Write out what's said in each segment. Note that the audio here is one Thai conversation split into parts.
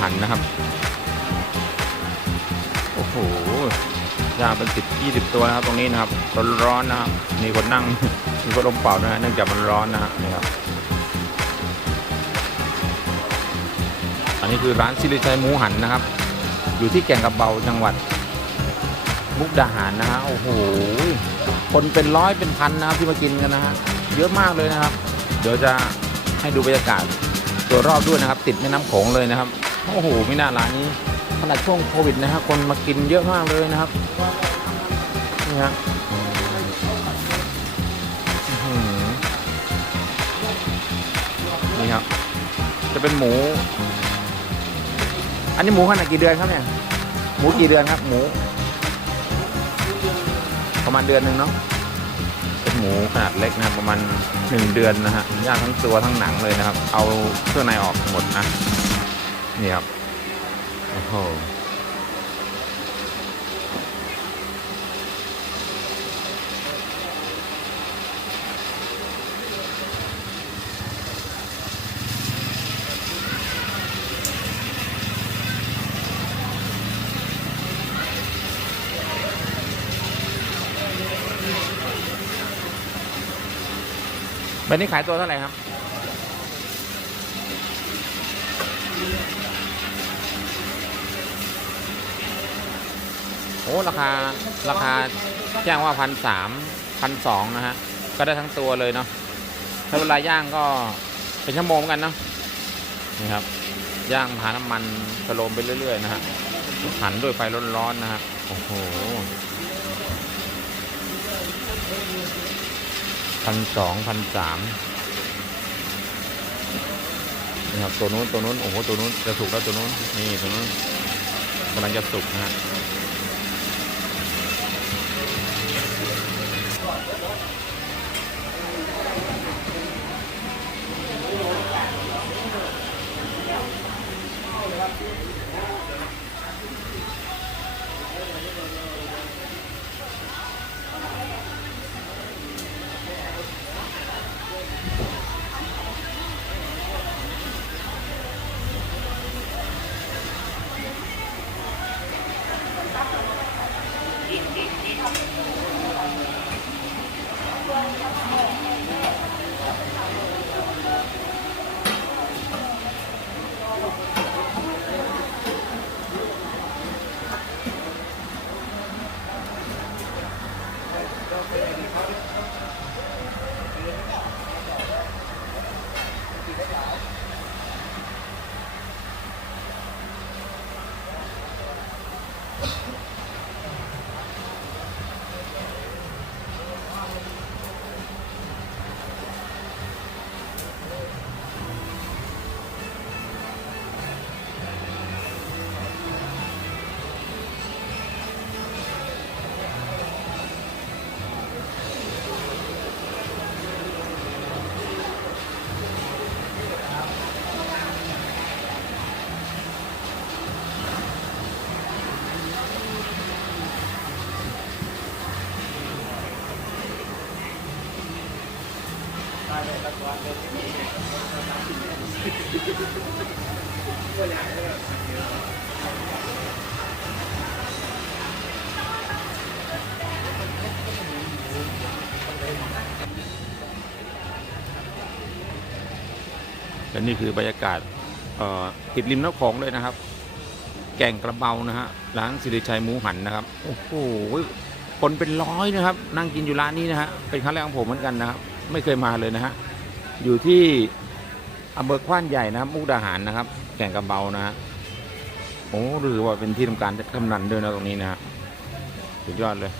หันนะครับ โอ้โหย่างเป็นสิบยี่สิบตัวนะครับ ตรงนี้นะครับร้อนๆนะครับมีคนนั่งมีคนลมเป่านะฮะเนื่องจากมันร้อนนะฮะนี่ครับอันนี้คือร้านซิริชัยหมูหันนะครับ อยู่ที่แก่งกระเบาจังหวัด มุกดาหารนะฮะโอ้โหคนเป็นร้อยเป็นพันนะครับที่มากินกันนะฮะเยอะมากเลยนะครับ เดี๋ยวจะให้ดูบรรยากาศตัวรอบด้วยนะครับ ติดแม่น้ำโขงเลยนะครับ โอ้โหไม่น่าร้านนี้ขนาดช่วงโควิดนะฮะคนมากินเยอะมากเลยนะครับนี่ฮะนี่ครับ จะเป็นหมู อันนี้หมูขนาดกี่เดือนครับเนี่ย หมูกี่เดือนครับ หมู ประมาณเดือนหนึ่งเนาะ เป็นหมูขนาดเล็กนะครับประมาณหนึ่งเดือนนะฮะย่างทั้งตัวทั้งหนังเลยนะครับ เอาเครื่องในออกหมดนะ นี่ครับ โอ้โหแบบนี้ขายตัวเท่าไหร่ครับ อ้ราคาราคาแจ้งว่าพันสามพันสองนะฮะ ก็ได้ทั้งตัวเลยเนาะถ้าเวลาย่างก็เป็นชั่วโมงกันเนาะนี่ครับ ย่างหาน้ำมันสโลมไปเรื่อยๆนะฮะหันด้วยไฟร้อนๆนะฮะโอ้โหพันสองพันสามนี่ครับตัวนู้นตัวนู้นโอ้โหตัวนู้นจะสุกแล้วตัวนู้นนี่ตัวนู้นกำลังจะสุกนะฮะ และนี่คือบรรยากาศติดริมน้ำโขงเลยนะครับ แก่งกระเบานะฮะร้านสิริชัยหมูหันนะครับ โอ้โหคนเป็นร้อยนะครับ นั่งกินอยู่ร้านนี้นะฮะเป็นครั้งแรกของผมเหมือนกันนะครับ ไม่เคยมาเลยนะฮะ อยู่ที่อำเภอขว้านใหญ่นะครับมุกดาหารนะครับ แก่งกระเบานะฮะโอ้รู้สึกว่าเป็นที่ทำการกำนันด้วยนะตรงนี้นะฮะสุดยอดเลย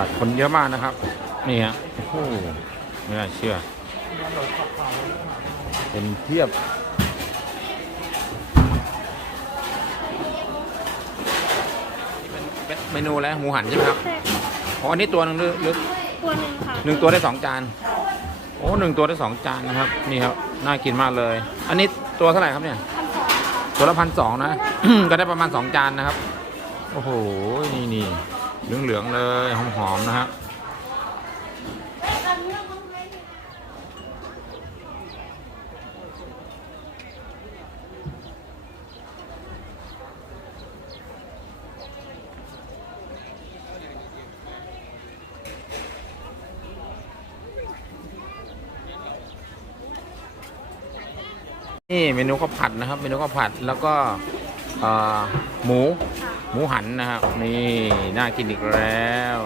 าศคนเยอะมากนะครับ นี่ฮะโอ้โหไม่น่าเชื่อ เป็นเทียบเป็นเมนูอะไรหมูหันใช่ไหมครับใช่อ๋ออันนี้ตัวหนึงหรือหรือตัวหนึ่งค่ะหนึ่งตัวได้สองจาน โอ้หนึ่งตัวได้สองจานนะครับ นี่ครับ น่ากินมากเลย อันนี้ตัวเท่าไหร่ครับเนี่ย ตัวละพันสองนะ ก็ได้ประมาณสองจานนะครับ โอ้โห นี่นี่ เหลืองๆเลยหอมๆนะฮะนี่เมนูข้าวผัดนะครับ เมนูข้าวผัดแล้วก็หมู หมูหันนะครับนี่น่ากินอีกแล้ว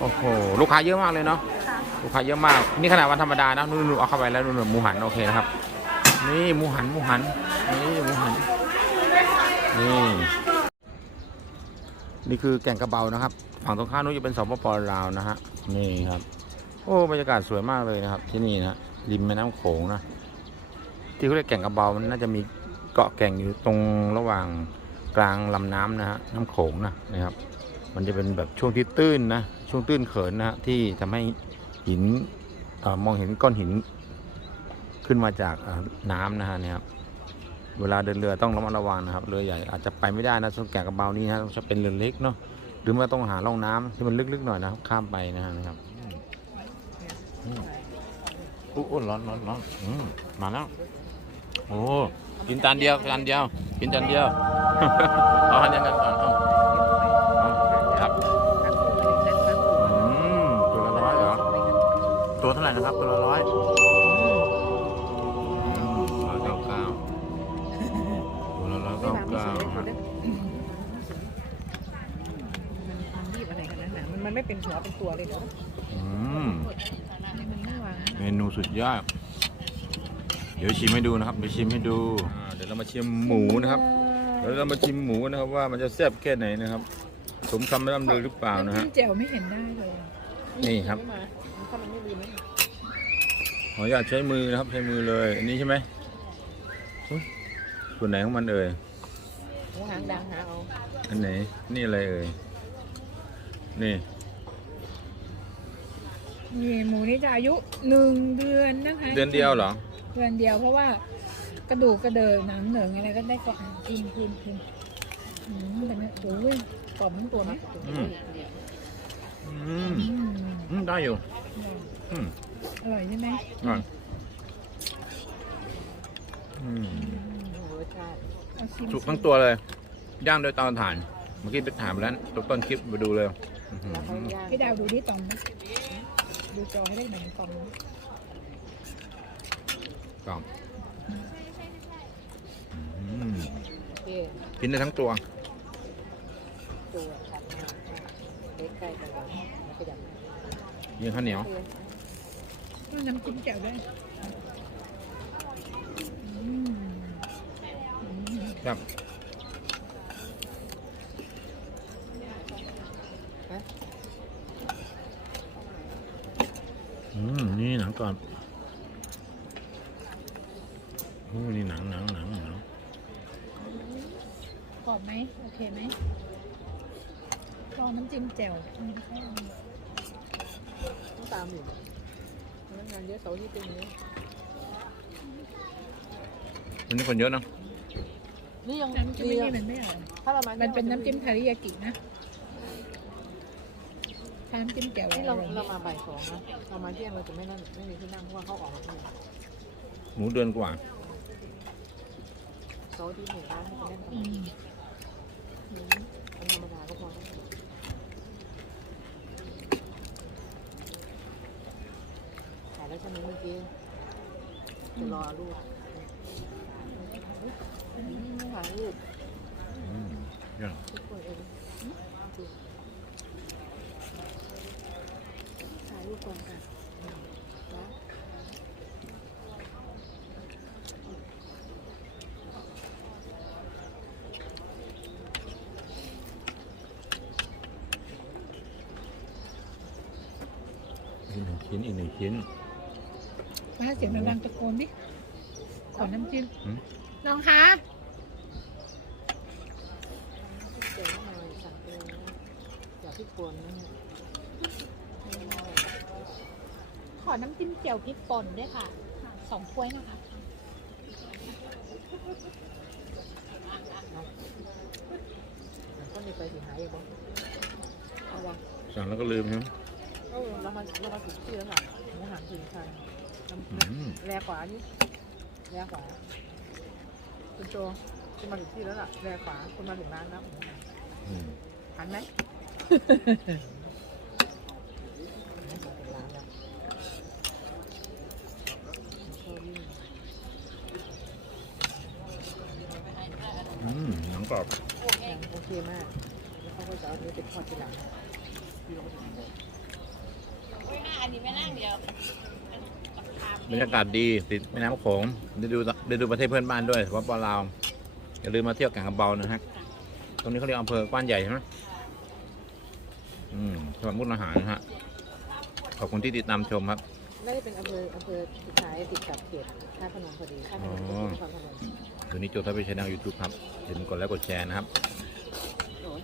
โอ้โหลูกค้าเยอะมากเลยเนาะค่ะลูกค้าเยอะมาก นี่ขนาดวันธรรมดานะนู่นๆเอาเข้าไปแล้วนู่นๆหมูหันโอเคนะครับ นี่หมูหันหมูหันนี่หมูหันนี่นี่คือแก่งกระเบานะครับ ฝั่งตรงข้ามนู้นจะเป็นสปปลาวนะฮะนี่ครับ โอ้บรรยากาศสวยมากเลยนะครับ ที่นี่นะริมแม่น้ำโขงนะที่เขาเรียกแก่งกระเบามันน่าจะมีเกาะแก่งอยู่ตรงระหว่าง กลางลำน้ำนะฮะน้ำโขงนะนะครับ มันจะเป็นแบบช่วงที่ตื้นนะช่วงตื้นเขินนะฮะที่ทำให้หินอมองเห็นก้อนหินขึ้นมาจากน้ำนะฮะเนี่ยครับเวลาเดินเรือต้องระมัดระวังนะครับเรือใหญ่อาจจะไปไม่ได้นะช่วงแก่กระเบานี้นะต้องเป็นเรือเล็กเนาะหรือว่าต้องหาร่องน้ำที่มันลึกๆหน่อยนะครับข้ามไปนะฮะนะครับอู้ร้อนร้อนร้อนอืมมาแล้วโอ้ กินจานเดียวจานเดียว กินจานเดียวเอาอันนี้กันก่อนเอาเอาครับอืมตัวละร้อยเหรอตัวเท่าไหร่นะครับตัวละร้อยร้อยเก้าเก้าตัวละร้อยเก้าเก้าครับมันรีบอะไรกันนะมันมันไม่เป็นหัวเป็นตัวเลยเหรออืมมันไม่วางเมนูสุดยอด เดี๋ยวชิมให้ดูนะครับเดี๋ยวชิมให้ดูเดี๋ยวเรามาชิมหมูนะครับเดี๋ยวเรามาชิมหมูนะครับว่ามันจะแซ่บแค่ไหนนะครับสมคำร่ำลือหรือเปล่านะฮะำจิ้มแจ่วไม่เห็นได้เลยนี่ครับ ไม่มาถ้ามันไม่ดีไหมขออนุญาตใช้มือนะครับใช้มือเลยอันนี้ใช่ไหมอุ๊ยส่วนไหนของมันเอ่ยหมูหางดังหาเอาอันไหนนี่อะไรเอ่ยนี่นี่หมูนี่จะอายุหนึ่งเดือนนะคะเดือนเดียวเหรอ เดือนเดียวเพราะว่ากระดูกกระเดินหนังเหนิงอะไรก็ได้ก็อ่านกินกินกินอืมแต่เนี่ยโอ้ยกรอบทั้งตัวนะอืมอืมอืมอืมได้อยู่ อืมอร่อยใช่ไหมอะอืมเอาชิมสุกทั้งตัวเลย ย่างโดยเตาถ่าน เมื่อกี้ไปถามแล้วตัวต้นคลิปมาดูเลยอื้อหือ พี่ดาวดูที่ตองนะดูจอให้ได้หนึ่งตองนะ กรอบอืมเอ๊ะกินได้ทั้งตัว ตัวถัดมาใกล้ๆกันเลยแล้วก็อยากยิงข้าวเหนียวน้ำจิ้มแจ่วด้วยอืมอืมครับ อืม นี่หนังก่อน โอ้นี่หนังหนังหนังหนังกรอบไหมโอเคไหมรอน้ำจิ้มแจ่วอืมต้องตามอยู่งานเยอะเสาร์อาที่เป็นอย่างนี้วันนี้คนเยอะเนาะนี่ยังน้ำจิ้มดีนี่อะมันไม่อร่อยถ้าเรามามัมันเป็นน้ำจิ้มทาริยากินะถ้าน้ำจิ้มแจ่วนี่อเราร่อยเรามาบ่ายสองนะเรามาเที่ยงเราจะไม่นั่นไม่มีที่นั่งเพราะว่าเขาออกมาเที่ยงหมูเดือนกว่า เสาที่หนึ่งร้านเขาจะแน่นอืมวันธรรมดาก็พอแล้วแต่แล้วใช่ไหมเมื่อกี้จะรอลูกอืมหาลูกอืมเนี่ยทุกคนเองถ่ายรูปก่อนค่ะแล้ว อีกหนึ่ง ชิ้นอีกหนึ่งชิ้น มาเสียงดังๆตะโกนดิ ขอน้ำจิ้มหืม น้องคะเจ๋งมากเลยสั่งไปเลยนะอย่าพี่กวนนะไม่ได้ขอน้ำจิ้มเจียวพริกป่นด้วยค่ะ สองถ้วยนะคะก็เลยไปถึงหายอีกบ่เอาวะสั่งแล้วก็ลืมใช่ไหม เออเรามาเรามาถึงที่แล้วค่ะหมูหันถึงชันแรขวานี่แรขวาคุณโจคุณมาถึงที่แล้วล่ะแรขวาคุณมาถึงร้านแล้วหันไหมอืมหนังกรอบโอเคมาก แล้วเขาก็จะเอาเนื้อไปทอดทีหลัง พี่ก็ไม่ได้บรรยากาศดีติดแม่น้ำโขงได้ดูได้ดูประเทศเพื่อนบ้านด้วยสปปลาวอย่าลืมมาเที่ยวแก่งกระเบานะฮะตรงนี้เขาเรียกอำเภอกว้านใหญ่ใช่ไหมอืมจังหวัดมุกดาหารนะฮะขอบคุณที่ติดตามชมครับน่าจะเป็นอำเภออำเภอสุดท้ายติดกับเขตท่าพนมพอดีท่าพนมอ๋อนครพนมคืนนี้โจทย์ทัพไปชแนลยูทูบครับอย่าลืมกดไลค์กดแชร์นะครับโอ้ย